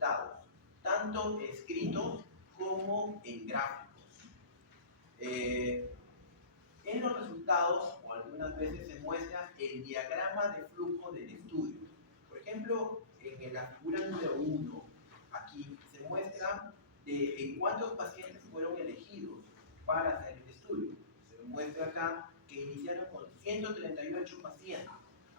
resultados, tanto escritos como en gráficos. En los resultados, o algunas veces se muestra el diagrama de flujo del estudio. Por ejemplo, en la figura número 1, aquí se muestra en cuántos pacientes fueron elegidos para hacer el estudio. Se muestra acá que iniciaron con 138 pacientes,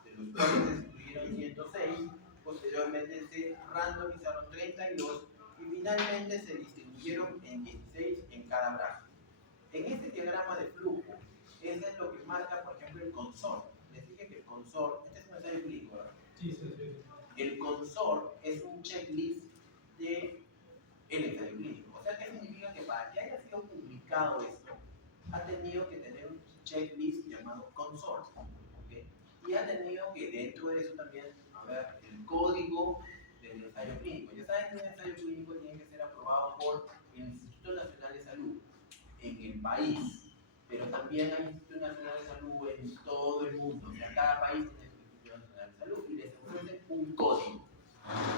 de los cuales se excluyeron 106, posteriormente se randomizaron 32 y finalmente se distribuyeron en 16 en cada brazo. En este diagrama de flujo, eso es lo que marca, por ejemplo, el consor. Les dije que el consor, este es un ensayo clínico, ¿verdad? Sí, sí, sí. El consor es un checklist de el ensayo clínico. O sea, ¿qué significa? Que para que haya sido publicado esto, ha tenido que tener un checklist llamado consor. ¿Okay? Y ha tenido que dentro de eso también haber el código del ensayo clínico. Ya saben que un ensayo clínico tiene que ser aprobado por el Instituto Nacional de Salud en el país, pero también hay Instituto Nacional de Salud en todo el mundo. O sea, cada país tiene su Instituto Nacional de Salud y les ofrece un código.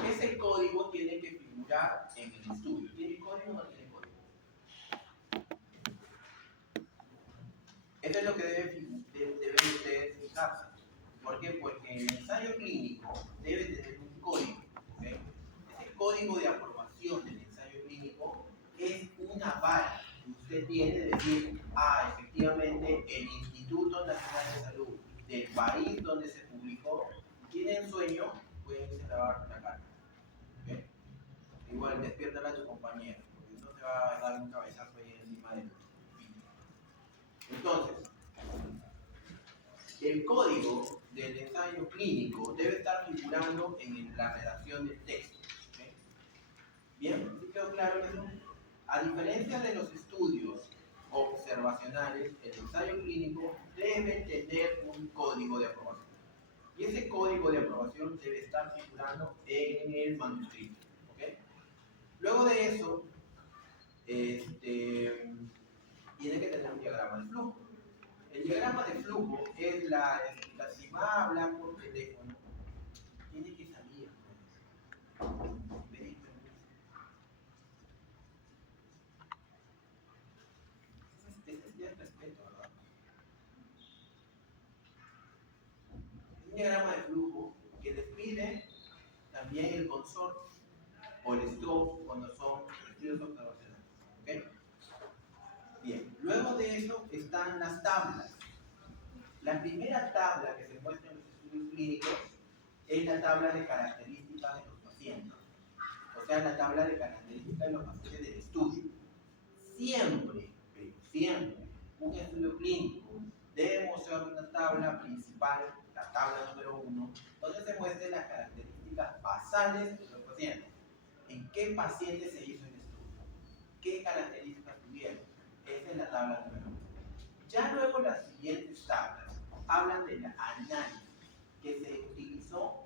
Ese código tiene que figurar en el estudio. ¿Tiene código o no tiene código? Eso es lo que deben ustedes fijarse. ¿Por qué? Porque el ensayo clínico debe tener un código. ¿Okay? Ese código de aprobación del ensayo clínico es una vara que usted tiene de decir, efectivamente el Instituto Nacional de Salud del país donde se publicó tiene sueño, pueden irse a lavar la cara. ¿Okay? Igual despiértala a tu compañero, porque no te va a dar un cabezazo ahí encima del piso. Entonces, el código del ensayo clínico debe estar figurando en la redacción del texto. ¿Okay? ¿Bien? ¿Sí quedó claro eso? A diferencia de los estudios observacionales, el ensayo clínico debe tener un código de aprobación. Y ese código de aprobación debe estar figurando en el manuscrito. ¿Okay? Luego de eso, tiene que tener un diagrama de flujo. El diagrama de flujo es si va a hablar por teléfono, tiene que salir. Ese es ya el respeto, ¿verdad? Es un diagrama de flujo que describe también el consor o el stroke cuando son estudios observacionales. ¿Okay? Bien, luego de eso están las tablas. La primera tabla que se muestra en los estudios clínicos es la tabla de características de los pacientes. O sea, la tabla de características de los pacientes del estudio. Siempre, pero siempre, un estudio clínico debe mostrar una tabla principal, la tabla número 1, donde se muestren las características basales de los pacientes. ¿En qué paciente se hizo el estudio? ¿Qué características tuvieron? Esa es la tabla número 1. Ya luego las siguientes tablas hablan del análisis que se utilizó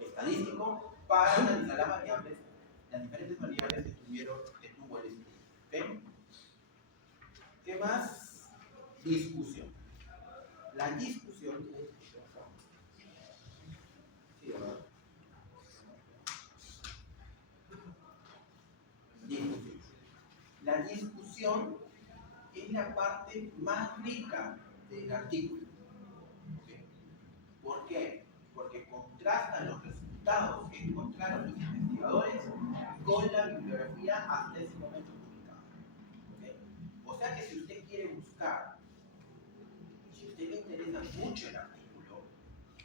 estadístico para analizar las variables, las diferentes variables que tuvo el estudio. ¿Okay? ¿Qué más? Discusión. La discusión tiene discusión. Sí, ¿verdad? Discusión. La discusión es la parte más rica del artículo. ¿Okay? ¿Por qué? Porque contrastan los resultados que encontraron los investigadores con la bibliografía hasta ese momento publicada. ¿Okay? O sea que si usted quiere buscar, si a usted le interesa mucho el artículo,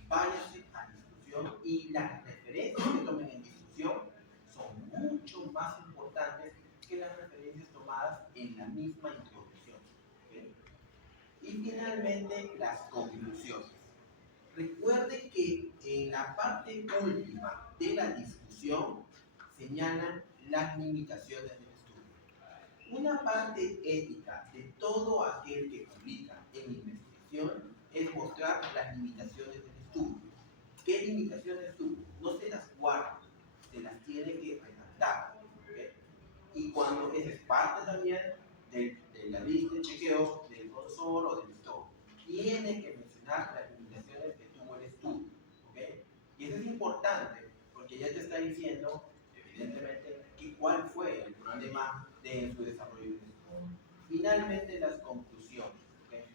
váyase a discusión y las referencias que tomen en discusión son mucho más importantes que las referencias tomadas en la misma introducción. ¿Okay? Y finalmente, las conclusiones. Recuerde que en la parte última de la discusión señalan las limitaciones del estudio. Una parte ética de todo aquel que publica en investigación es mostrar las limitaciones del estudio. ¿Qué limitaciones tuvo? No se las guarda, se las tiene que redactar. ¿Okay? Y cuando es parte también de la lista de chequeo del consor o del stock, tiene que mencionar las limitaciones que tuvo el estudio. ¿Okay? Y eso es importante porque ya te está diciendo evidentemente, cuál fue el problema de su desarrollo. Finalmente, las conclusiones. ¿Okay?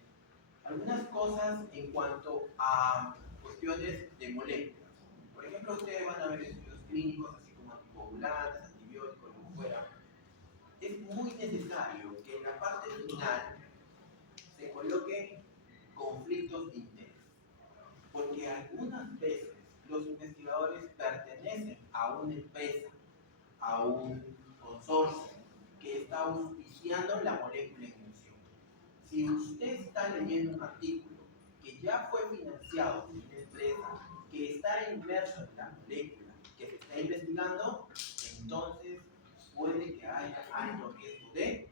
Algunas cosas en cuanto a cuestiones de moléculas. Por ejemplo, ustedes van a ver estudios clínicos, así como anticoagulantes, antibióticos, lo que fuera. Es muy necesario que en la parte final se coloquen conflictos de interés. Porque algunas veces los investigadores pertenecen a una empresa, a un consorcio que está auspiciando la molécula en cuestión. Si usted está leyendo un artículo que ya fue financiado por una empresa que está inmerso en la molécula que se está investigando, entonces puede que haya alto riesgo ¿de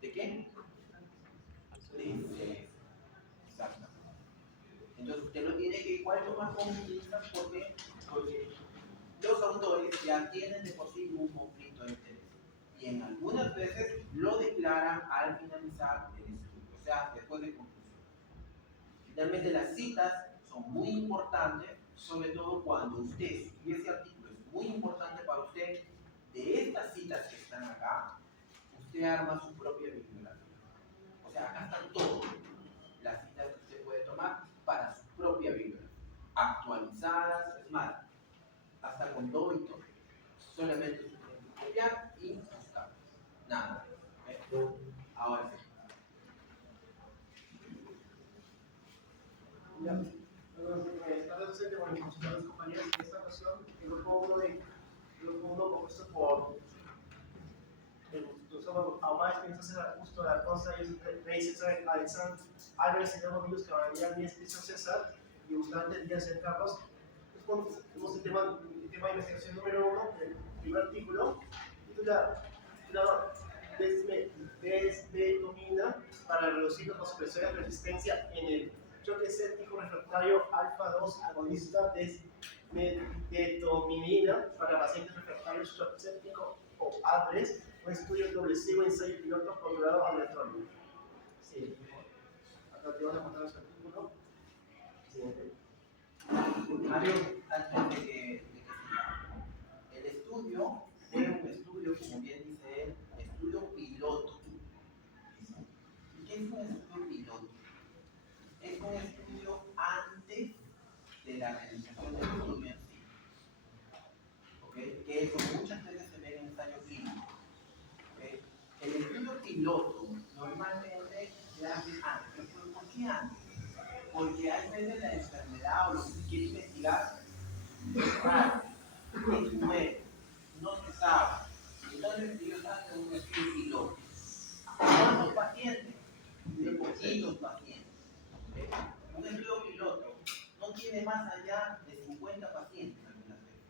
qué? De exactamente. Entonces usted lo tiene que igual tomar con pinzas porque los autores ya tienen de por sí un conflicto de interés y en algunas veces lo declaran al finalizar el estudio, o sea, después de conclusión. Finalmente, las citas son muy importantes, sobre todo cuando usted, si ese artículo es muy importante para usted, de estas citas que están acá, usted arma su propia bibliografía. O sea, acá están todas las citas que usted puede tomar para su propia bibliografía, actualizadas, es más, hasta con todo y todo. Solamente usted tiene que copiar y buscar. Nada. Ahora sí. Ya. Esta docente de los compañeros en esta ocasión, el grupo 1 compuesto por el profesor Ahumada Espinosa Justo de Alfonso Rey César Alexander Álvarez Santiago Domingos Caballería Díaz Cristian César y Bustamante Díaz de Carlos. Tenemos el tema de investigación número 1, el primer artículo, titulado Desmetomina para reducir la expresión de resistencia en el choque séptico refractario alfa-2 agonista desmetomina para pacientes refractarios choque séptico o A3, un estudio doble ciego ensayo piloto controlado aleatorio. Sí, acá te van a mostrar este artículo. Siguiente. Mario, antes de que siga, el estudio fue un estudio, como bien dice él, estudio piloto. ¿Y qué es un estudio piloto? Es un estudio antes de la realización del estudio en sí. ¿Okay? Que eso muchas veces se ve en ensayo clínico. ¿Okay? El estudio piloto normalmente se hace antes. ¿Por qué antes? Porque hay veces la enfermedad o lo que se quiere investigar es raro, es nuevo, no se sabe. Entonces ellos hacen un estudio piloto. ¿Cuántos pacientes? De poquitos pacientes. ¿Okay? Un estudio piloto no tiene más allá de 50 pacientes algunas veces.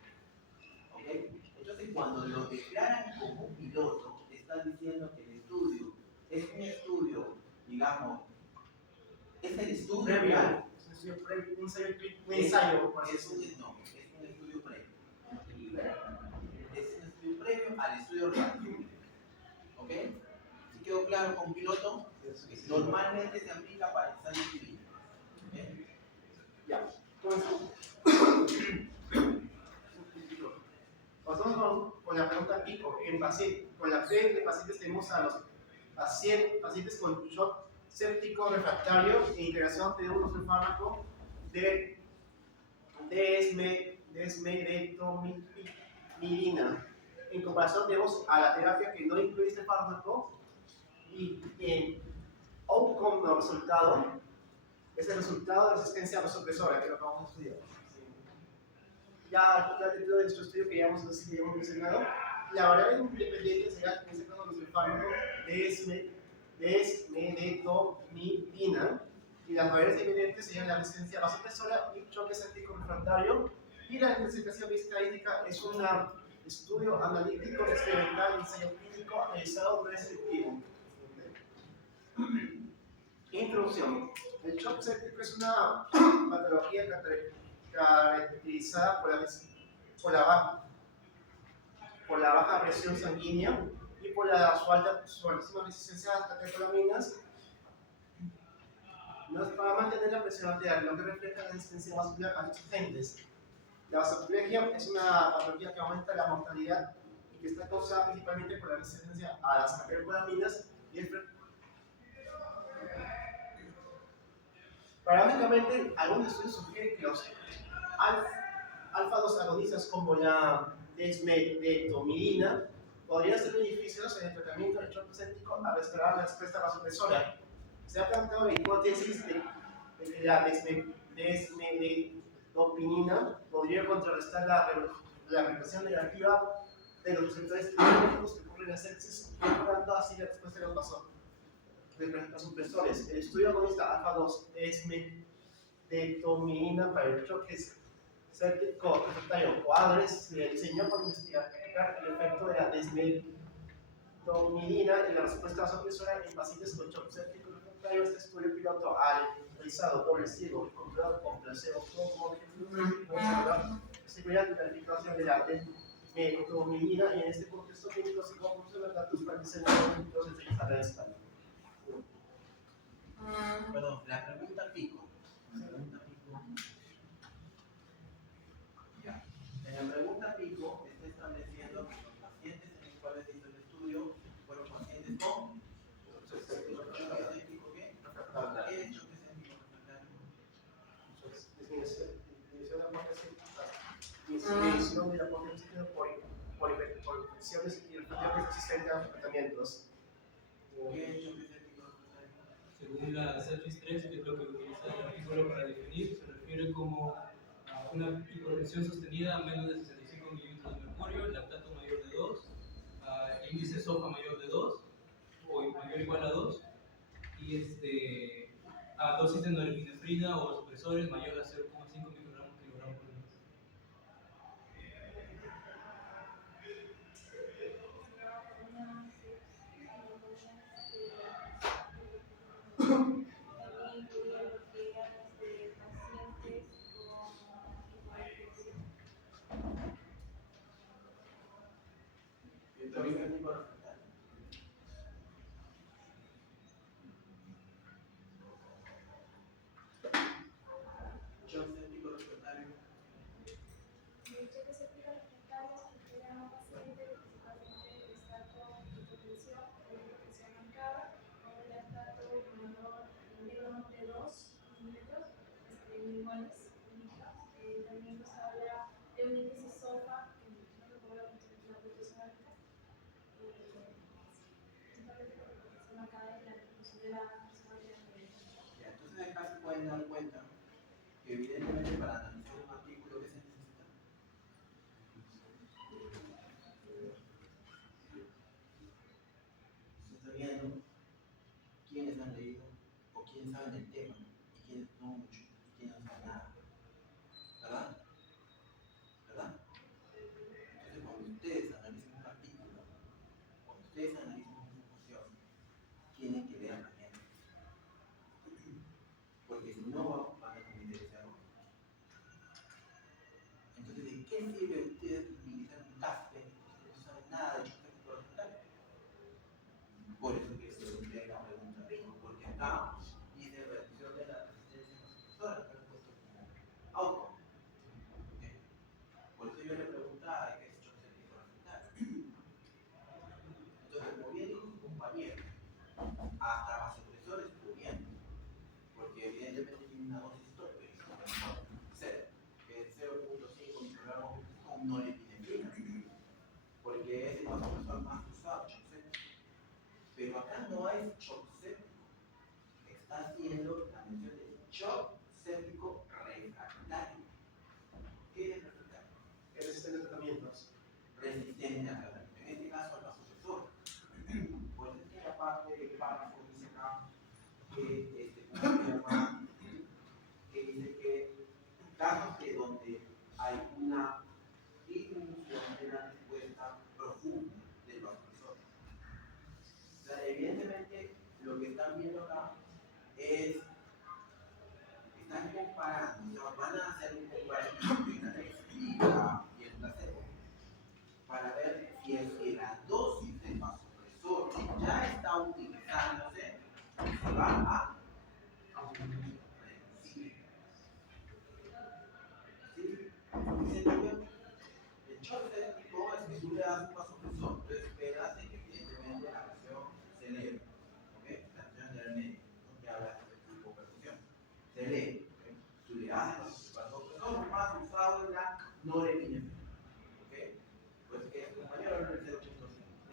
¿Okay? Entonces cuando lo declaran como un piloto, están diciendo que el estudio es un estudio, digamos, es el estudio real. Un ensayo, no, es un estudio previo. Es un estudio previo al estudio real. ¿Ok? ¿Sí quedó claro con piloto? Normalmente se aplica para ensayos clínicos. ¿Okay? Ya. Pasamos con la pregunta pico. Con la fe de pacientes tenemos a 100 pacientes con shock séptico refractario e integración de un fármaco de desmetomidina. En comparación tenemos a la terapia que no incluye este fármaco y en outcome o resultado es el resultado de resistencia vasopresora que lo acabamos de estudiar. Ya dentro de nuestro estudio que ya hemos mencionado, la variable independiente será en este caso el fármaco desmetomidina y las variables dependientes serían la resistencia vasopresora y choque séptico refractario, y la clasificación estadística es un estudio analítico experimental ensayo clínico realizado no restrictivo. Introducción. El shock séptico es una patología caracterizada por la baja presión sanguínea y por su altísima resistencia a las catecolaminas. Para mantener la presión arterial, lo que refleja la resistencia vascular a los agentes. La vasoplegia es una patología que aumenta la mortalidad y que está causada principalmente por la resistencia a las catecolaminas y el paradójicamente, algunos estudios sugieren que los alfa-2 agonistas como la desmedetomidina podrían ser beneficiosos en el tratamiento del shock séptico a restaurar la respuesta vasopresora. Se ha planteado la hipótesis de que la desmedetomidina podría contrarrestar la represión negativa de los receptores inmunológicos que ocurren en la sepsis, mejorando así la respuesta de los vasopresores. El estudio agonista alfa-2 desmedetomidina para el shock séptico refractario o ADRES se diseñó para investigar el efecto de la desmedetomidina y la respuesta vasopresora en pacientes con shock séptico refractario. Este estudio piloto realizado doble ciego y controlado con placebo tuvo como objetivo la seguridad y verificación de la desmedetomidina y en este contexto clínico se proporcionan datos para diseñar los efectos a la escala. Perdón, la pregunta pico. Ya. En la pregunta pico está estableciendo que los pacientes en los cuales se hizo el estudio fueron pacientes con choque séptico, ¿qué? ¿Qué es choque séptico refractario? Disminución de la potencia por infecciones y enfermedades resistentes a tratamientos. ¿Qué es choque séptico refractario? Según la sepsis 3, que es lo que utiliza el artículo para definir, se refiere como a una hipertensión sostenida a menos de 65 mililitros de mercurio, lactato mayor de 2, índice SOFA mayor de 2 o mayor o igual a 2 y a dosis de norepinefrina o supresores mayor a 0,5 microgramos por kilogramo por litro. También nos habla de un índice SOFA, que no recuerdo la puntuación simplemente por la puntuación acá de la definición de la persona que ya, entonces acá se pueden dar cuenta que evidentemente para analizar un artículo que se necesita se está viendo quiénes han leído o quiénes saben del tema y quiénes no mucho y quiénes no saben nada, ¿verdad? ¿Verdad? Entonces cuando ustedes analicen un artículo, cuando ustedes analicen una información, tienen que leer también, porque si no van a cometer ese error. Entonces, ¿de qué sirve a ustedes utilizar un CASPE si no saben nada de choque séptico refractario? Por eso que se emplea la pregunta rico, porque acá dice reducción de la resistencia vasopresora, que lo he puesto como auto. ¿Okay? Por eso yo le preguntaba qué es choque séptico refractario. Entonces, como bien dijo su compañero, hasta vasopresor estuvo bien, porque evidentemente tiene una dosis tope, cero, que es 0,5 microgramos con norepinefrina, porque es el vasopresor más usado, shock séptico. Pero acá no es shock séptico, está haciendo la mención de shock séptico refractario. ¿Qué es refractario? Es resistente a tratamientos. Resistente a tratamiento, en este caso al vasopresor. Por eso es que la parte del párrafo dice acá que dice que casos que donde hay una disminución de la respuesta profunda del vasopresor. O sea, evidentemente lo que están viendo acá es, están comparando, o sea, van a hacer un comparación entre la explica y el placebo para ver si es que la dosis del vasopresor que ya está utilizándose se va a reducir. ¿Sí? Dicen das un paso que son, tú esperas de que evidentemente la canción se lee, ¿ok? La canción generalmente, no te habla de tipo de percusión, se lee, ¿ok? Tú le haces los pasos que son más usados en la norepinefrina, ¿ok? Pues que es mayor al 0.5,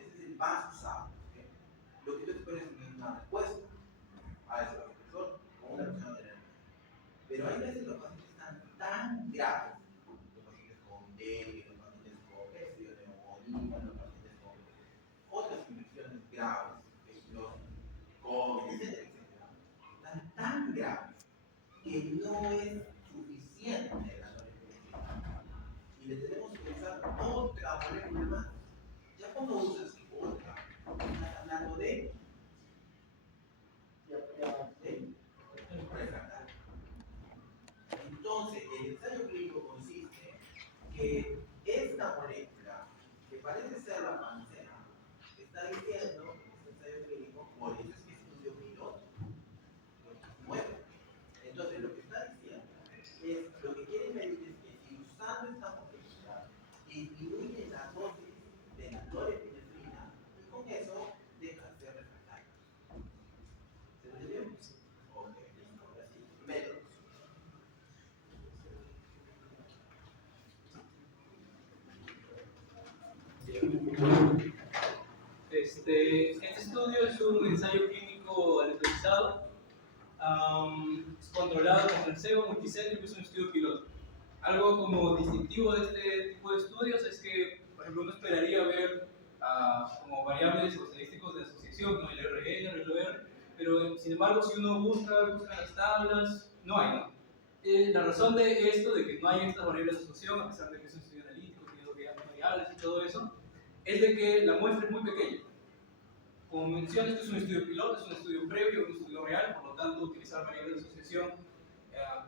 ese es el más usado, ¿ok? Lo que tú esperas es una respuesta a ese profesor con una canción general. Pero hay veces los pacientes están tan graves, los pacientes con dengue, los pacientes con neumonía, los pacientes con otras infecciones graves, los COVID, etcétera, etcétera, están tan graves que no es suficiente la norepinefrina. Y le tenemos que usar otra molécula más. Ya cuando usas otra, estás hablando de refractario. Entonces, el ensayo clínico consiste que esta molécula, que parece ser la pancea, está diciendo, este ensayo clínico, por eso es que estudio piloto, lo mueve. Entonces, lo que está diciendo es, lo que quiere medir es que si usando esta molécula, disminuye la dosis de la norepinefrina y con eso deja de ser refractario. ¿Se entendió? Ok, listo, ahora sí. Métodos. Este estudio es un ensayo clínico aleatorizado, es controlado con placebo, multicéntrico, es un estudio piloto. Algo como distintivo de este tipo de estudios es que, por ejemplo, uno esperaría ver como variables o estadísticos de asociación, como el RE, el RLR, pero sin embargo, si uno busca las tablas, no hay, ¿no? La razón de esto, de que no hay estas variables de asociación, a pesar de que es un estudio analítico, tiene lo que llaman variables y todo eso, es de que la muestra es muy pequeña. Como mencioné, esto es un estudio piloto, es un estudio previo, un estudio real, por lo tanto, utilizar variables de asociación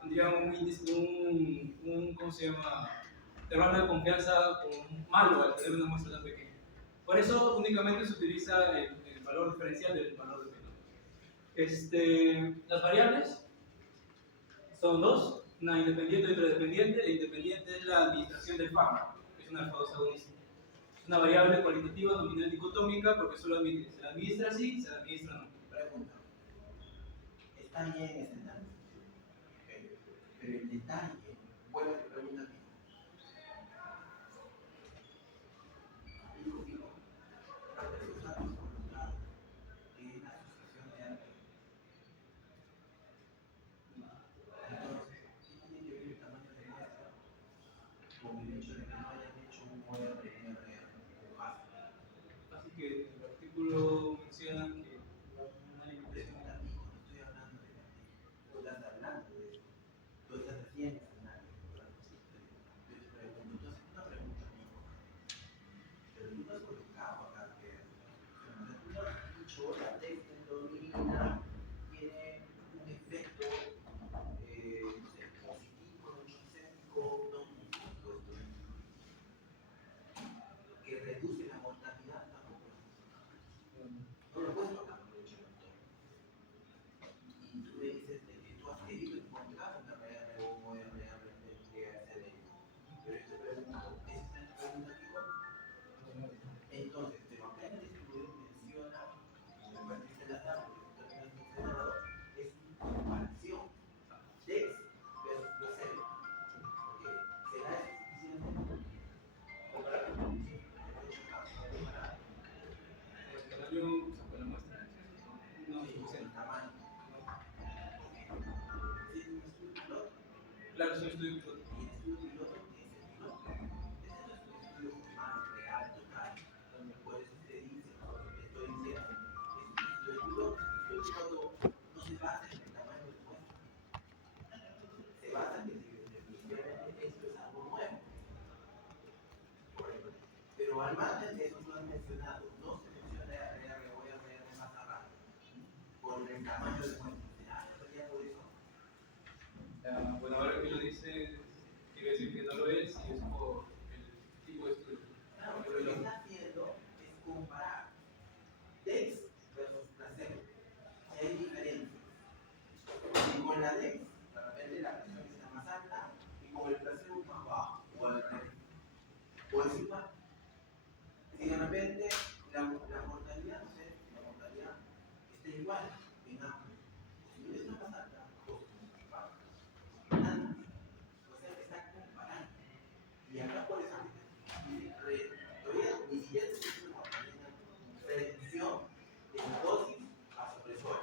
tendría un índice, ¿cómo se llama? Intervalo de confianza malo al tener una muestra tan pequeña. Por eso únicamente se utiliza el valor diferencial del valor de piloto. Las variables son dos, una independiente y otra dependiente. La independiente es la administración del fármaco, que es una alfa-2 agonista. Es una variable cualitativa nominal dicotómica porque solo se la administra sí, se la administra no. Pregunta. Está bien ese análisis, okay, pero el detalle, vuelvo a tu pregunta a ti. Fijo, parte de los datos colocados en la asociación de arte. Entonces, ¿qué tiene que ver el tamaño de muestra con el hecho de que no hayan hecho un ORR o base? Así que el artículo menciona que una limitación. Pregunta a ti, no estoy hablando de ti. Tú estás hablando de eso. Tú estás haciendo ese análisis, ¿verdad? Yo te pregunto, tú haces una pregunta a mí, pero tú no has colocado acá que tú no has dicho la dextrendorfina tiene un efecto no sé, positivo, no excéntrico, no positivo, que reduce la mortalidad tampoco. No lo puedes tocar, por hecho, y tú me dices de que tú has querido encontrar una RR o un ORR que hacer eso. Pero yo te pregunto, ¿es esta tu pregunta, Kiko? Entonces, pero acá en el estudio menciona, me parece que la tabla que tú has mencionado, es una comparación. Dex versus placebo. Porque será suficiente comparar. De hecho, comparar. El tamaño, o sea, con la muestra, no es Sí, con el suficiente. tamaño. Si es un estudio piloto, Claro, es un estudio piloto. y el estudio piloto es el piloto. Este no es un estudio formal, real, total. Por eso te dice, te estoy diciendo, es un estudio piloto. El estudio piloto no se basa en el tamaño del muestra. Se basa en que definitivamente esto es algo nuevo. Correcto. Pero al margen de eso tú has mencionado, no se menciona RR o RR más abajo, por el tamaño del muestra. ¿Será por eso? Bueno, ahora que lo dice, quiere decir que no lo es y es por el tipo de estudio. Claro, pero lo que está haciendo es comparar DEX versus placebo. Si hay diferencias. Y con la DEX, de repente la presión está más alta y con el placebo más bajo, o al revés. O es igual. Si de repente la mortalidad, no sé, la mortalidad está igual en ambos, si es una más alta, nada. O sea, está comparando. Y acá por eso, todavía ni siquiera se hizo una reducción de dosis a supresor.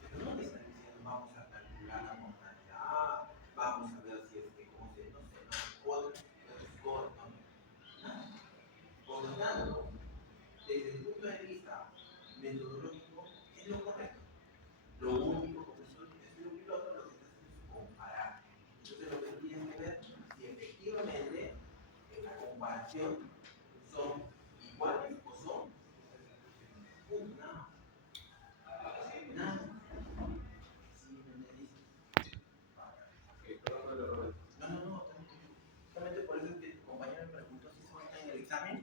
Pero no te están diciendo, vamos a calcular la mortalidad, vamos a ver si es que, como se, no sé, no, otro score, no, nada. Por lo tanto, desde el punto de vista metodológico, es lo correcto. Lo único, como es un piloto, lo que está haciendo es comparar. Entonces, lo que tienes que ver si efectivamente en la comparación son iguales o son nada. Nada. Sí, me dices. No, solamente por eso es que tu compañero me preguntó si eso está en el examen.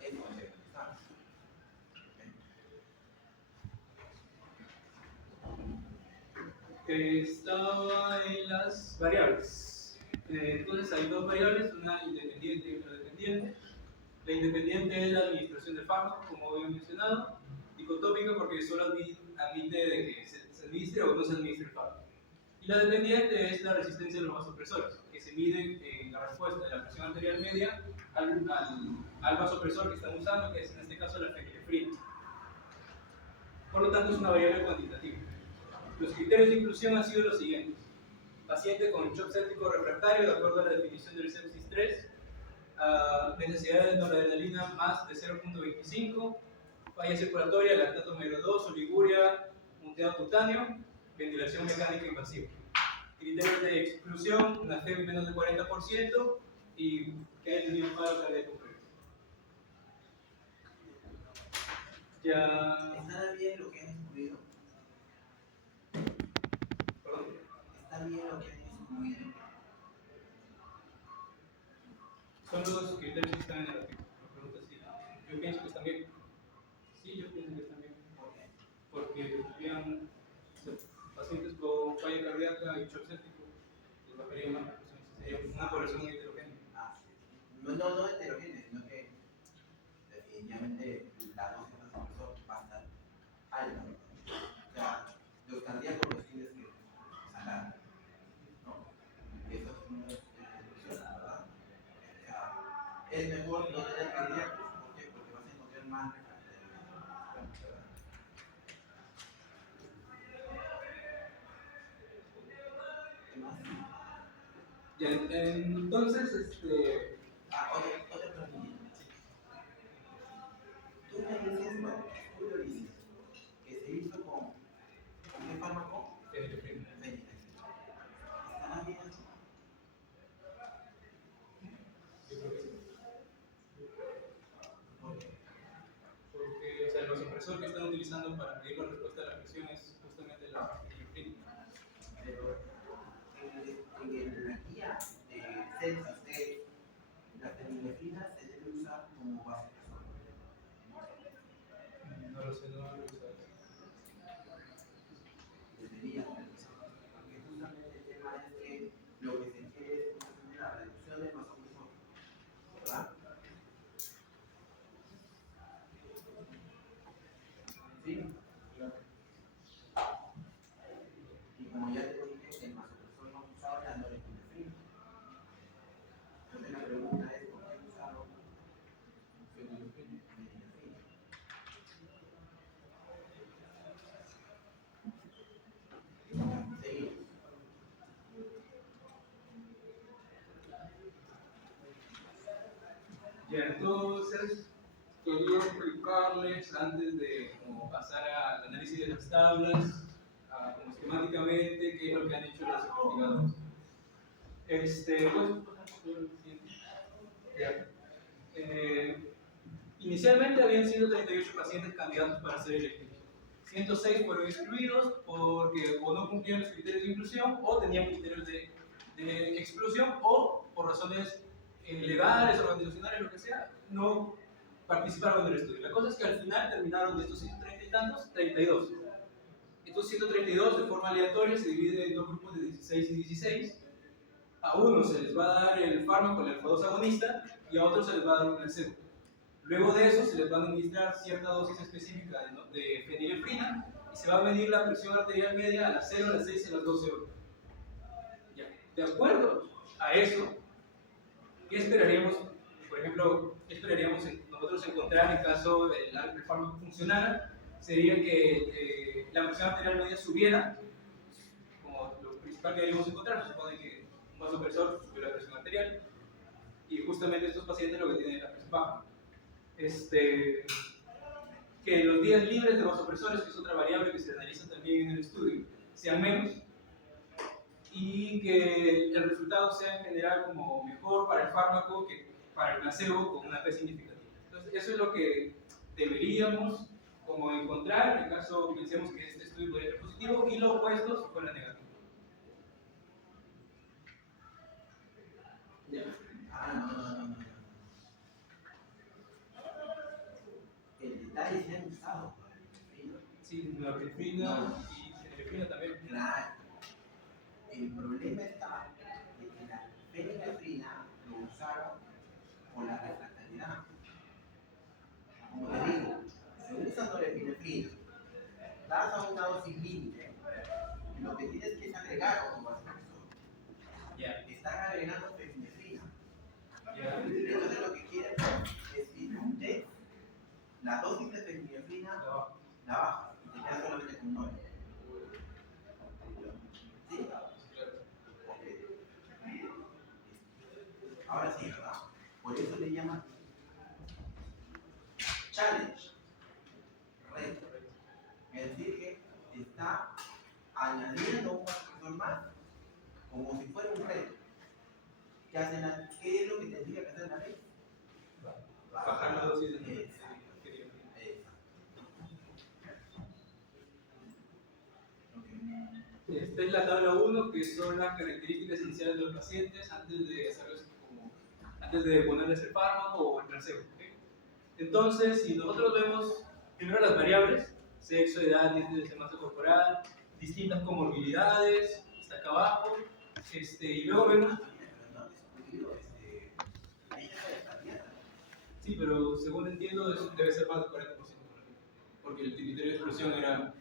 Es no sé, ¿sabes? Estaba en las variables. Entonces hay dos variables, una independiente y otra dependiente. La independiente es la administración del fármaco, como había mencionado, dicotómica porque solo admite de que se administre o no se administre el fármaco. Y la dependiente es la resistencia de los vasopresores, que se mide en la respuesta de la presión arterial media al vasopresor que están usando, que es en este caso la fenilefrina. Por lo tanto, es una variable cuantitativa. Los criterios de inclusión han sido los siguientes: paciente con shock séptico refractario, de acuerdo a la definición del sepsis 3, necesidad de noradrenalina más de 0.25, falla circulatoria, lactato medio 2, oliguria, punteado cutáneo, ventilación mecánica invasiva. Criterios de exclusión: una FEBI menos del 40% y que haya tenido un paro cardíaco previo. Ya. ¿Está bien lo que han excluido? Perdón. ¿Está bien lo que han excluido? Son los criterios que están en el artículo. Me pregunta si yo pienso que están bien. Sí, yo pienso que están bien. ¿Por qué? Porque tuvieran pacientes con falla cardíaca y shock séptico, les bajaría más la presión. Sería una población heterogénea. No heterogénea, sino que definitivamente la dosis de vasopresor va a estar alta. O sea, los cardíacos los tienes que sacar, ¿no? Eso es una exclusión, ¿verdad? O sea, es mejor no tener cardíacos, ¿por qué? Porque vas a encontrar más refractariedad, ¿verdad? ¿Qué más? Ya, entonces, Otra pregunta. Tú me dices, bueno, tú lo dices, que se hizo con qué fármaco? fenilefrina. ¿Estará bien eso? Yo creo que sí. ¿Por qué? Porque, o sea, el vasopresor que están utilizando para medir la respuesta a la presión es justamente la fenilefrina. Pero en la guía de censos de la fenilefrina se debe usar como vasopresor. No lo sé, no lo he usado. Debería ser. Porque justamente el tema es que lo que se quiere es justamente la reducción del vasopresor, ¿verdad? ¿Sí? Y como ya te dije, el vasopresor no usaba la norepinefrina. Entonces la pregunta es, ¿por qué usaron fenilefrina? Seguimos. Ya, entonces, quería explicarles antes de como, pasar al análisis de las tablas, como esquemáticamente, qué es lo que han hecho los investigadores. Ya. Inicialmente habían 138 pacientes candidatos para ser elegidos. 106 fueron excluidos porque o no cumplían los criterios de inclusión o tenían criterios de exclusión o por razones legales, organizacionales, lo que sea, no participaron en el estudio. La cosa es que al final terminaron de estos 130 y tantos, 32. Estos 132 de forma aleatoria se dividen en dos grupos de 16 y 16. A uno se les va a dar el fármaco, el alfa-2 agonista, y a otros se les va a dar un placebo. Luego de eso se les va a administrar cierta dosis específica de fenilefrina y se va a medir la presión arterial media a las 0, a las 6 y a las 12 horas. Ya. De acuerdo a eso, ¿qué esperaríamos? Por ejemplo, ¿qué esperaríamos nosotros encontrar en caso el fármaco funcionara? Sería que la presión arterial media subiera, como lo principal que deberíamos encontrar. Se supone que un vasopresor subió la presión arterial y justamente estos pacientes lo que tienen es la presión baja. Que los días libres de vasopresores, que es otra variable que se analiza también en el estudio, sean menos y que el resultado sea en general como mejor para el fármaco que para el placebo con una P significativa. Entonces, eso es lo que deberíamos como encontrar en caso pensemos que este estudio podría ser positivo y lo opuesto si fuera negativo. No. El detalle es que han usado norepinefrina. Sí, norepinefrina y fenilefrina también. Claro. El problema está en que la fenilefrina lo usaron por la refractariedad. Como te digo, se usa norepinefrina, das a una dosis límite, y lo que tienes que es agregar otro vasopresor. Están agregando fenilefrina. Entonces lo que quieren es que la dosis de fenilefrina la bajas y te quedas solamente con 9. ¿Sí? Ahora sí, ¿verdad? Por eso le llaman challenge, reto. Es decir, que está añadiendo un vasopresor más, como si fuera un reto. ¿Qué es lo que tendría que hacer la ley? Bajar la dosis de fenilefrina. Esta es la tabla 1, que son las características iniciales de los pacientes antes de ponerles el fármaco o el placebo. ¿Okay? Entonces, si nosotros vemos primero las variables, sexo, edad, índice de masa corporal, distintas comorbilidades, está acá abajo, y luego vemos... Sí, pero según entiendo debe ser más del 40%, porque el criterio de exclusión era...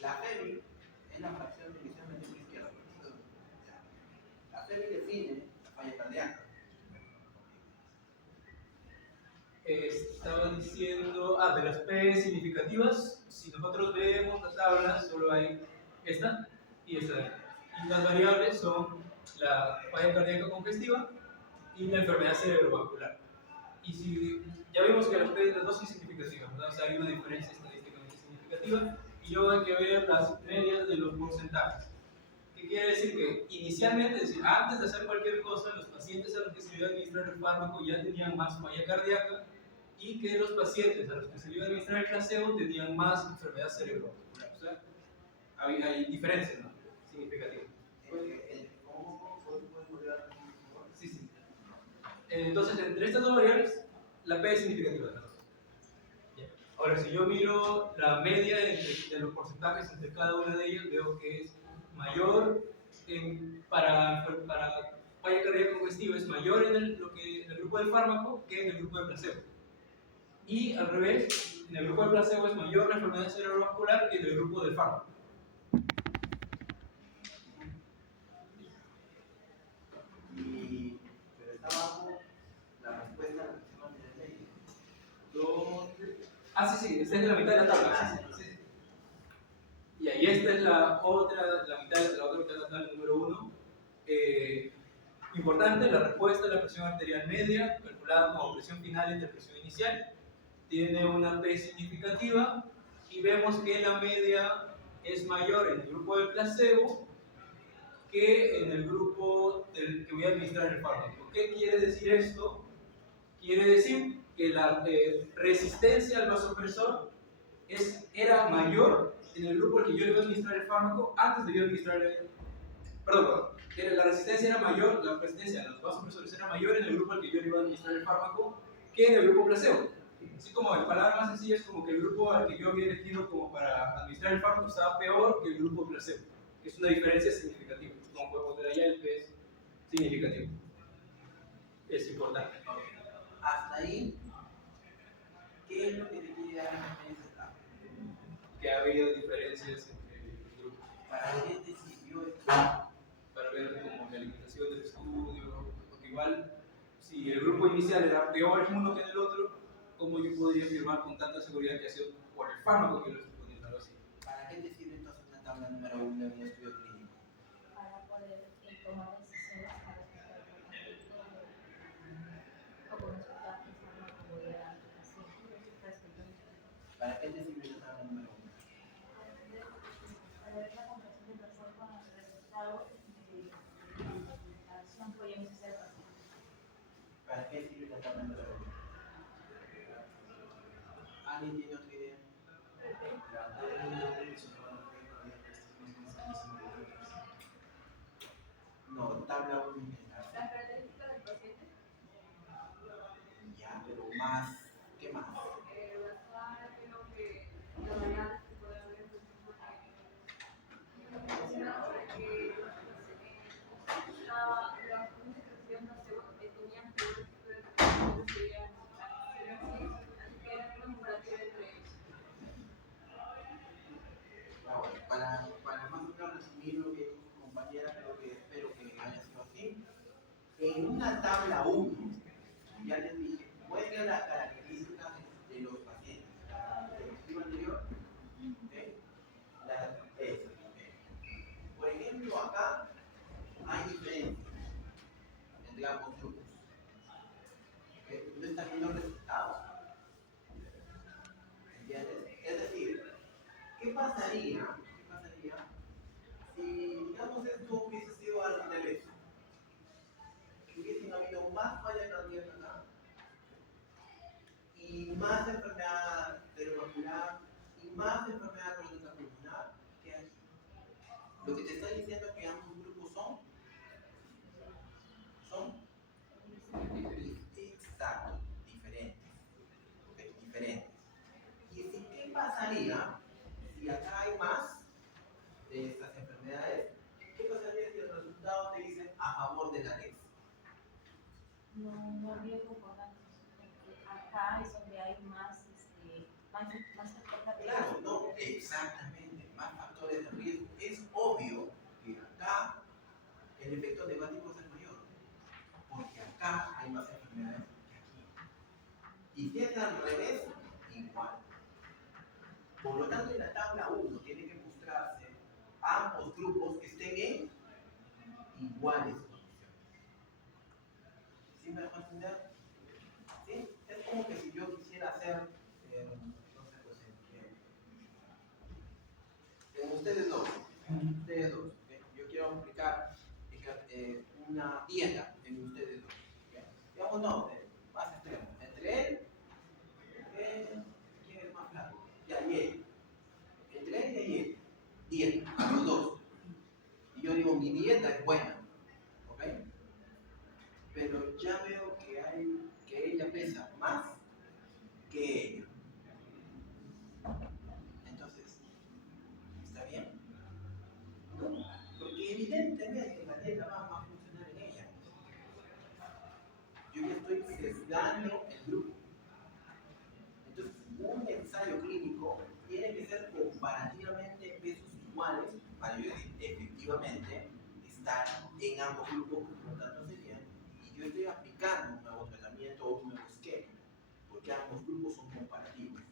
La FEMI es la fracción de emisión de la izquierda. La FEMI define la falla cardíaca. Estaba diciendo, de las P significativas, si nosotros vemos la tabla, solo hay esta y esta de aquí. Y las variables son la falla cardíaca congestiva y la enfermedad cerebrovascular. Y si ya vimos que las dos son significativas, ¿verdad? O sea, hay una diferencia estadísticamente significativa, y luego hay que ver las medias de los porcentajes. ¿Qué quiere decir? Que inicialmente, es decir, antes de hacer cualquier cosa, los pacientes a los que se le iba a administrar el fármaco ya tenían más falla cardíaca, y que los pacientes a los que se le iba a administrar el placebo tenían más enfermedad cerebrovascular. O sea, hay diferencias, ¿no? Significativas. Sí. Entonces, entre estas dos variables, la P es significativa. Ahora, si yo miro la media de los porcentajes entre cada una de ellas, veo que es mayor para falla cardíaca congestiva, es mayor en el grupo del fármaco que en el grupo de placebo. Y al revés, en el grupo de placebo es mayor la enfermedad cerebrovascular que en el grupo del fármaco. Pero está abajo la respuesta a la presión arterial media. Sí, esta es la mitad de la tabla. Sí. Y ahí esta es la mitad de la tabla número 1. Importante, la respuesta de la presión arterial media, calculada como presión final entre presión inicial, tiene una P significativa, y vemos que la media es mayor en el grupo del placebo que en el grupo del que voy a administrar el fármaco. ¿Qué quiere decir esto? Quiere decir que la resistencia al vasopresor era mayor en el grupo al que yo le iba a administrar el fármaco antes de yo administrar el... Perdón. La resistencia era mayor, la resistencia a los vasopresores era mayor en el grupo al que yo le iba a administrar el fármaco que en el grupo placebo. Así como en palabras más sencillas, como que el grupo al que yo había elegido como para administrar el fármaco estaba peor que el grupo placebo. Es una diferencia significativa. Como podemos ver allá, el P es significativo. Es importante. Hasta ahí, ¿qué es lo que te quiere dar en esta etapa? Que ha habido diferencias entre los grupos. ¿Para qué te sirvió esto? Para ver como la limitación del estudio, porque igual si el grupo inicial era peor en uno que en el otro, ¿cómo yo podría afirmar con tanta seguridad que ha sido por el fármaco que yo lo estoy poniendo algo así? ¿Para qué te sirve entonces una tabla número 1 en un estudio clínico? Para poder tomar decisiones para tratar o consultar qué fármaco voy a dar al paciente respecto a mi tratamiento. ¿Para qué te sirve la tabla número 1? Para ver la comparación del paciente con el resultado de la acción que voy a hacer al paciente. ¿Para qué sirve la tabla número 1? ¿Alguien tiene otra idea? No, tabla 1 en general. Las características del paciente, Ya, pero más, ¿qué más? basar creo que la variable que puede haber, por ejemplo, mencionamos que la comunicación no se tenían peores serían así que era una comparativa entre ellos. Para más o menos resumir lo que dijo su compañera, espero que haya sido así. En una tabla 1, ya les dije, muestra las características de los pacientes. El objetivo anterior, ¿okay? Por ejemplo, acá hay diferencias entre ambos grupos. ¿Okay? No están viendo resultados. ¿Entiendes? Es decir, ¿qué pasaría si, digamos, esto hubiese sido al revés? Que hubiesen habido más falla cardíaca acá y más enfermedad cerebrovascular y más enfermedad crónica pulmonar que aquí. Lo que te está diciendo es que ambos grupos son exacto, diferentes. ¿Okay? Diferentes. Y ¿qué pasaría si acá hay más de estas enfermedades? ¿Qué pasaría si el resultado te dice a favor de la tesis? No habría concordancias, porque acá es donde hay más factores de Claro, riesgo. no, exactamente, más factores de riesgo. Es obvio que acá el efecto negativo es el mayor, porque acá hay más enfermedades que aquí. Y si es al revés, igual. Por lo tanto, en la tabla 1 tiene que mostrarse ambos grupos que estén en iguales condiciones. ¿Sí me dejo entender? ¿Sí? Es como que si yo quisiera hacer, no sé, pues en ustedes dos, ¿okay? Yo quiero aplicar una dieta en ustedes dos. ¿Okay? Digamos, no, más extremo. Entre él, ¿quién es más flaco? Ya, y él. Entre él y él. Dieta, a los dos. Y yo digo, mi dieta es buena. ¿Ok? Pero ya veo que ella pesa más que ella. Entonces, ¿está bien? ¿No? Porque evidentemente la dieta va a funcionar en ella. Yo ya estoy sesgando el grupo. Entonces, un ensayo clínico tiene que ser comparativamente pesos iguales para yo decir efectivamente estar en ambos grupos, que por lo tanto serían, y yo estoy aplicando un nuevo tratamiento o un nuevo esquema, porque ambos grupos son comparativos.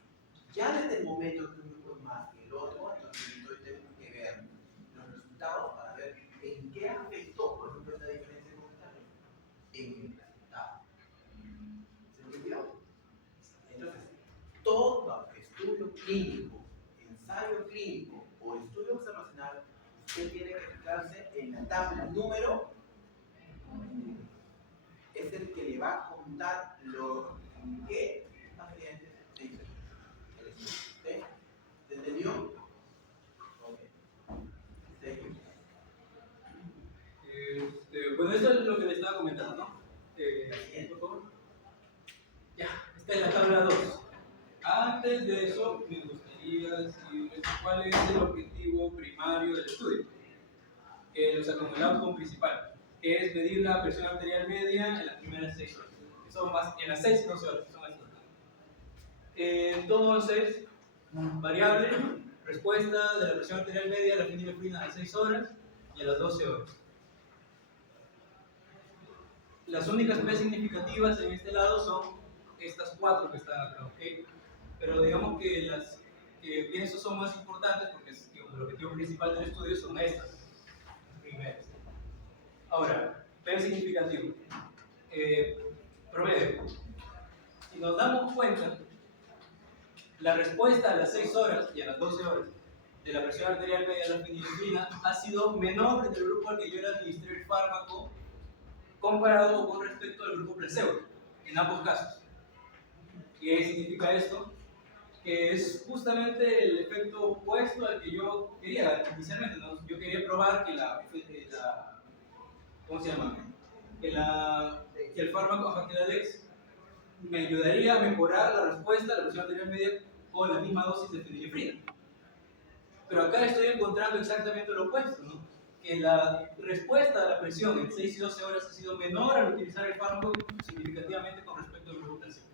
Ya desde el momento que un grupo es más que el otro, entonces yo tengo que ver los resultados para ver en qué afectó, por ejemplo, esta diferencia comentaria en el resultado. ¿Se entendió? Entonces, todo estudio clínico, ensayo clínico o estudio observacional, usted tiene que fijarse en la tabla número 1. Es el que le va a contar lo que pacientes se dicen. ¿Sí? ¿Se entendió? Ok. Bueno, esto es lo que le estaba comentando, ¿no? Por favor. Ya, esta es la tabla 2. Antes de eso, me gustaría decirles cuál es el objetivo primario del estudio. Los acumulados con principal. que es medir la presión arterial media en las primeras 6 horas. Que son más, en las 6 y 12 horas, que son estas. Entonces, variable, respuesta de la presión arterial media a la fenilefrina a las 6 horas y a las 12 horas. Las únicas P significativas en este lado son estas 4 que están acá, ¿ok? Pero digamos que las que pienso son más importantes porque el objetivo principal del estudio son estas primeras. Ahora, P significativo. Promedio. Si nos damos cuenta, la respuesta a las 6 horas y a las 12 horas de la presión arterial media de la fenilefrina ha sido menor en el grupo al que yo le administré el fármaco comparado con respecto al grupo placebo, en ambos casos. ¿Qué significa esto? Que es justamente el efecto opuesto al que yo quería inicialmente, ¿no? Yo quería probar que ¿cómo se llama? Que el fármaco, que la Dex, me ayudaría a mejorar la respuesta a la presión arterial media con la misma dosis de fenilefrina. Pero acá estoy encontrando exactamente lo opuesto, ¿no? Que la respuesta a la presión en 6 y 12 horas ha sido menor al utilizar el fármaco significativamente con respecto al grupo placebo.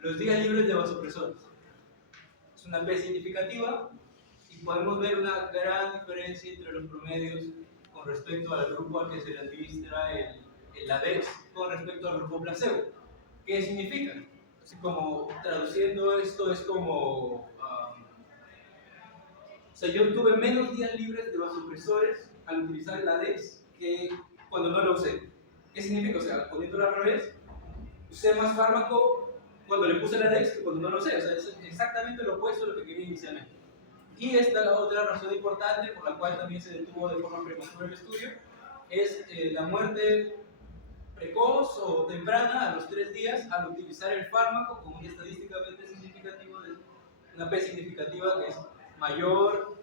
Los días libres de vasopresores. Es una P significativa y podemos ver una gran diferencia entre los promedios con respecto al grupo al que se le administra el ADEX con respecto al grupo placebo. ¿Qué significa? Así como traduciendo esto es como o sea, yo tuve menos días libres de vasopresores al utilizar el ADEX que cuando no lo usé. ¿Qué significa? O sea, poniéndolo al revés, usé más fármaco cuando le puse el ADEX que cuando no lo usé. O sea, es exactamente lo opuesto a lo que quería inicialmente. Y esta es la otra razón importante por la cual también se detuvo de forma prematura el estudio, es la muerte precoz o temprana a los 3 días al utilizar el fármaco con un estadísticamente significativo, una P significativa que es mayor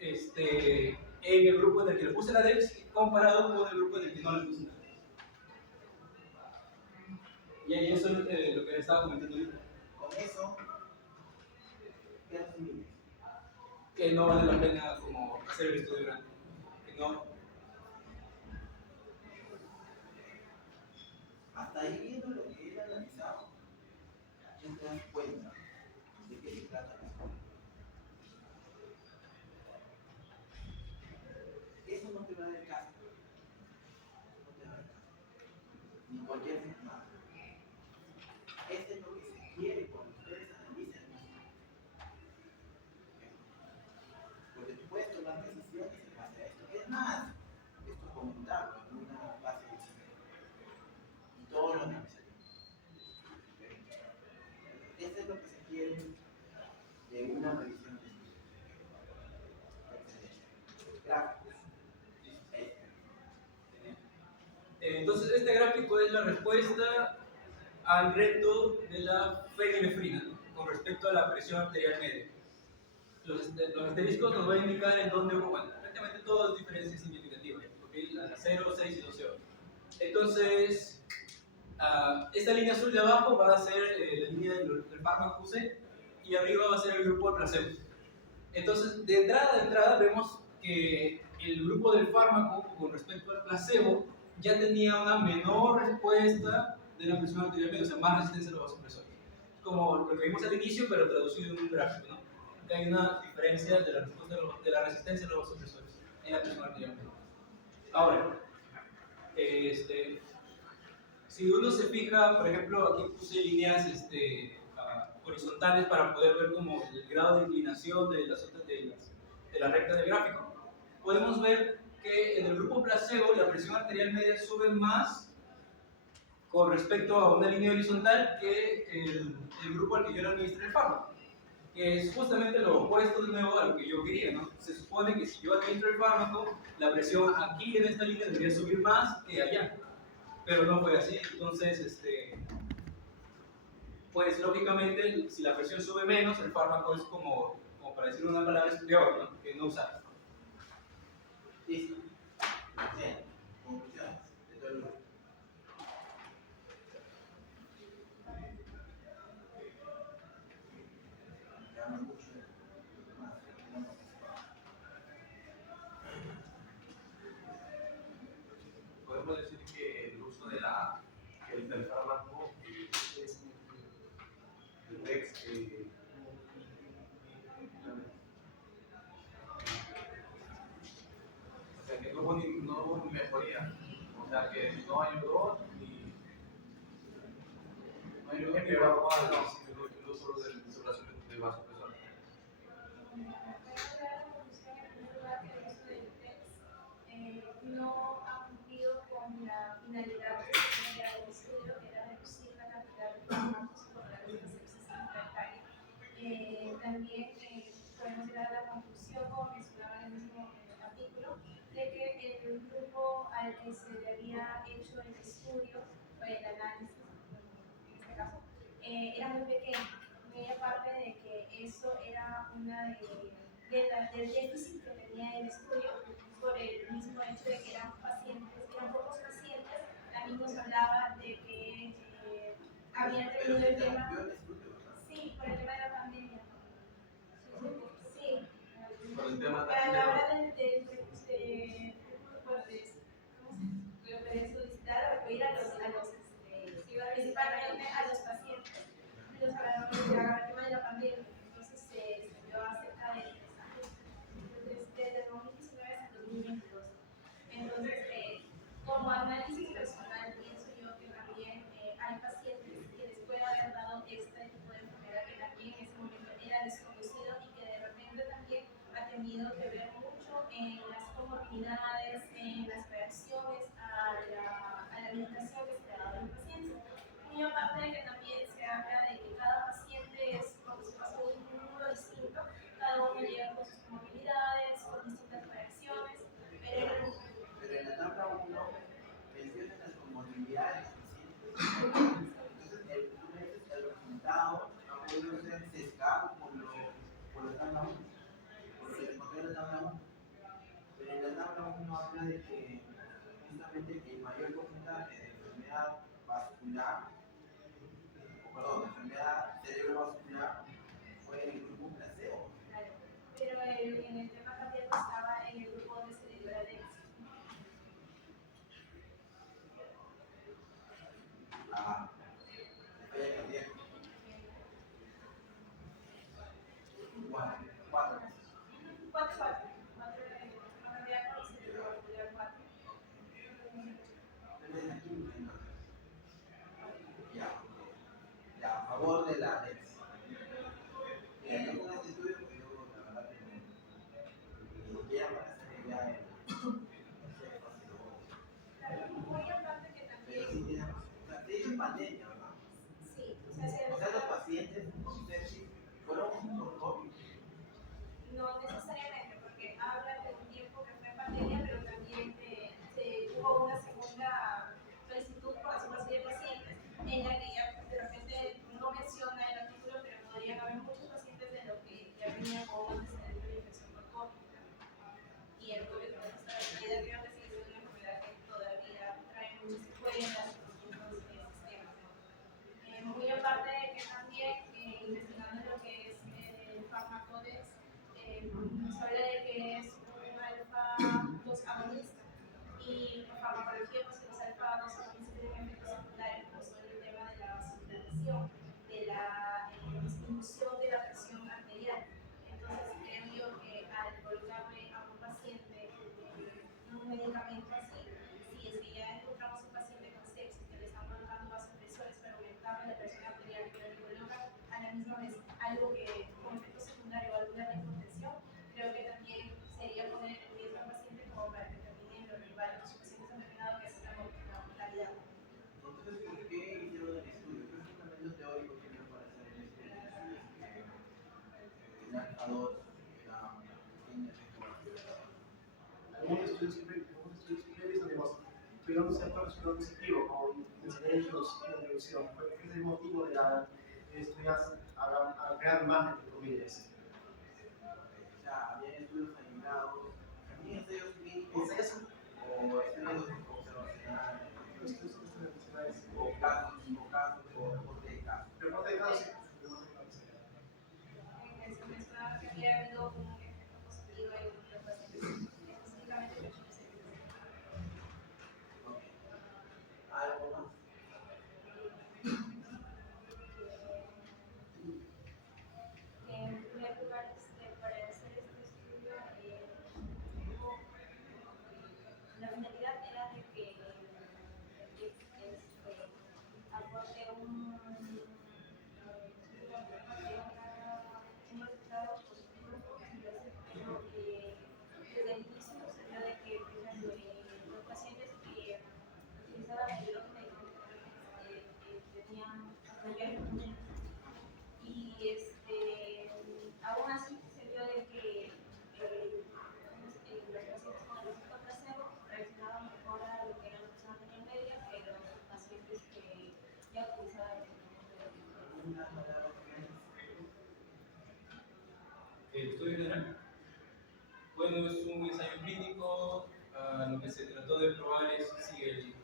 en el grupo en el que le puse la DEX comparado con el grupo en el que no le puse la DEX. Y ahí eso es lo que les estaba comentando ahorita. Con eso, ¿qué asumimos? Que no vale la pena como hacer el estudio grande. Que no. Hasta ahí viendo lo que él analizado, ya te das cuenta de qué se trata esto. Eso no te va a dar caso. No te va a dar caso. Ni cualquier formato. Este es lo que se quiere cuando ustedes analizan esto. Porque tú puedes tomar decisiones en base a esto. Es más, esto es comentarlo en una base de cine. Y todos lo analizaremos. Eso es lo que se quiere de una revisión de estudio. Gráficos. Entonces, este gráfico es la respuesta al reto de la fenilefrina con respecto a la presión arterial media. Los asteriscos nos van a indicar en dónde hubo, bueno, prácticamente todas diferencias significativas, ¿okay? A las 0, 6 y 12 horas. Entonces, esta línea azul de abajo va a ser la línea del fármaco UC y arriba va a ser el grupo de placebo. Entonces, de entrada vemos que el grupo del fármaco con respecto al placebo ya tenía una menor respuesta de la presión arterial media, o sea, más resistencia a los vasopresores. Como lo que vimos al inicio, pero traducido en un gráfico, ¿no? Acá hay una diferencia de la respuesta de la resistencia a los vasopresores en la presión arterial media. Ahora, si uno se fija, por ejemplo, aquí puse líneas horizontales para poder ver como el grado de inclinación de la recta del gráfico, podemos ver que en el grupo placebo la presión arterial media sube más con respecto a una línea horizontal que el grupo al que yo le administré el fármaco, que es justamente lo opuesto de nuevo a lo que yo quería, ¿no? Se supone que si yo administro el fármaco, la presión aquí en esta línea debería subir más que allá, pero no fue así. Entonces, pues lógicamente, si la presión sube menos, el fármaco es como para decir una palabra, es peor, ¿no? Que no usar. Listo. Bien. Conclusiones de todo el grupo. Ya no mucho. no mejoría. O sea que no ayudó ni empeoró el uso del insulación de vasopresor. No ha cumplido con la finalidad que tenía el estudio, que era reducir la cantidad de fármacos por la sepsis refractaria. También podemos llegar a la conclusión, como mencionaba en el mismo artículo, de que el grupo al que se le había hecho el estudio, o el análisis, en este caso, era muy pequeño, muy aparte de que eso era una del déficit que tenía el estudio, por el mismo hecho de que eran pacientes, eran pocos pacientes. También nos hablaba de que habían tenido el tema, sí, por el tema de la pandemia. Sí, Por el tema a la hora también de solicitar o acudir a los principalmente a los pacientes, los para el tema de la pandemia. Entonces se estudió acerca de desde el 2019 hasta el 2022. Entonces, como análisis personal, pienso yo que también hay pacientes que les puede haber dado este tipo de enfermedad que también en ese momento era desconocido y que de repente también ha tenido que ver mucho en las comorbilidades, en las reacciones a la medicación que se le ha dado a los pacientes. Muy aparte de que también se habla de que cada paciente es, por supuesto, un mundo distinto, cada uno llega con sus comorbilidades, con distintas reacciones, pero en la tabla 1 mencionan las comorbilidades pacientes. Entonces, el resultado ha podido ser sesgado por la tabla 1, por lo que recogió la tabla 1. Pero en la tabla 1 habla de que justamente el mayor porcentaje de enfermedad vascular, o perdón, de enfermedad cerebrovascular fue en el grupo placebo. claro, pero en el tema cardíaco estaba en el grupo de cerebrales. Ah, falla cardíaca. 4. Desde aquí, ya, a favor de la ANEX. Mira, yo con este estudio, pues yo la verdad que ni siquiera para hacer ya el Muy aparte que pero también, sí tiene razón. O sea, sí es pandemia, ¿verdad? sí, O sea, los pacientes con sepsis fueron por COVID. no necesariamente, porque habla de un tiempo que fue pandemia, pero también hubo una segunda solicitud, por decirlo así, de pacientes, en la que ya de repente no menciona el artículo, pero podrían haber muchos pacientes de los que ya venían con un antecedente de infección por COVID. Y el COVID, esta realidad creo que sigue siendo una enfermedad que todavía trae muchas secuelas en distintos sistemas, ¿no? Muy aparte de que también investigando lo que es el farmacodex, se habla de que es un alfa 2 agonista y por farmacología pues los alfa 2 agonistas tienen efectos secundarios, como son el tema de la vasodilatación, de la disminución de la presión arterial. Entonces creo yo que al colocarle a un paciente un medicamento así, si es que ya encontramos un paciente con sepsis que le están colocando vasopresores para aumentar la presión arterial, pero le colocan a la misma vez algo que con efecto secundario o alguna hipotensión, creo que también sería poner en riesgo al paciente como para que termine lo que varios pacientes han terminado, que es la mortalidad. Entonces, ¿por qué hicieron el estudio? ¿Qué fundamento teórico tienen para hacer el estudio? El alfa 2 tiene efecto vascular. Algunos estudios previos, digamos, tuvieron cierto resultado positivo, como mencioné en la introducción. Ese es el motivo de estudios a gran margen, entre comillas. O sea, habían estudios aislados, también estudios clínicos ¿Es eso? o estudios observacionales, Los estudios observacionales. o casos, o reporte de casos. Reporte de casos. Se mencionaba que había habido un efecto positivo en los pacientes, específicamente en los pacientes. Ok. ¿Algo más? En primer lugar, para hacer este estudio, la finalidad el estudio general. Bueno, es un ensayo clínico. Lo que se trató de probar es si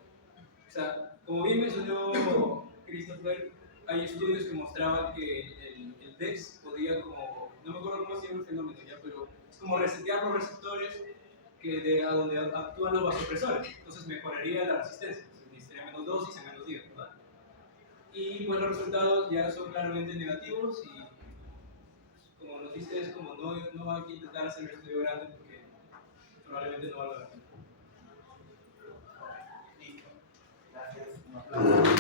o sea, como bien mencionó Christopher, hay estudios que mostraban que el DEX podía como, no me acuerdo cómo se llama el fenómeno ya, pero es como resetear los receptores a donde actúan los vasopresores. Entonces mejoraría la resistencia, se necesitaría menos dosis y menos días, ¿verdad? Y pues los resultados ya son claramente negativos y pues, como nos dice es como no hay que intentar hacer el estudio grande porque probablemente no valga la pena. Listo. Gracias. Un aplauso.